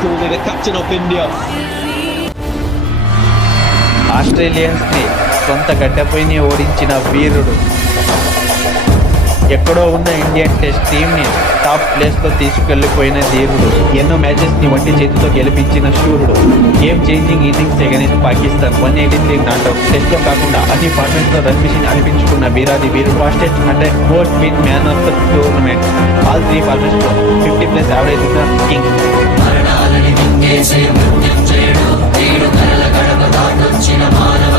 Kohli, the captain of India. Australians ని సొంత గడ్డపైని ఓడించిన వీరుడు, ఎక్కడో ఉన్న ఇండియన్ టెస్ట్ టీమ్ ని టాప్ ప్లేస్ లో తీసుకెళ్లిపోయిన ధీరుడు, ఎన్నో మ్యాచెస్ ని వంటి చేతితో గెలిపించిన శూరుడు, game changing innings against Pakistan 183 not out, test లో కాకుండా అన్ని ఫార్మాట్స్ లో రన్ మిషన్ అనిపించుకున్న వీరాది వీరుడు, fastest 100 most win man of the tournament, all 3 formats లో 50+ యావరేజ్ ఉన్న కింగ్. మరణాలని మింగేసే మృత్యుంజయుడు, 7 కలల గడప దాటొచ్చిన మానవ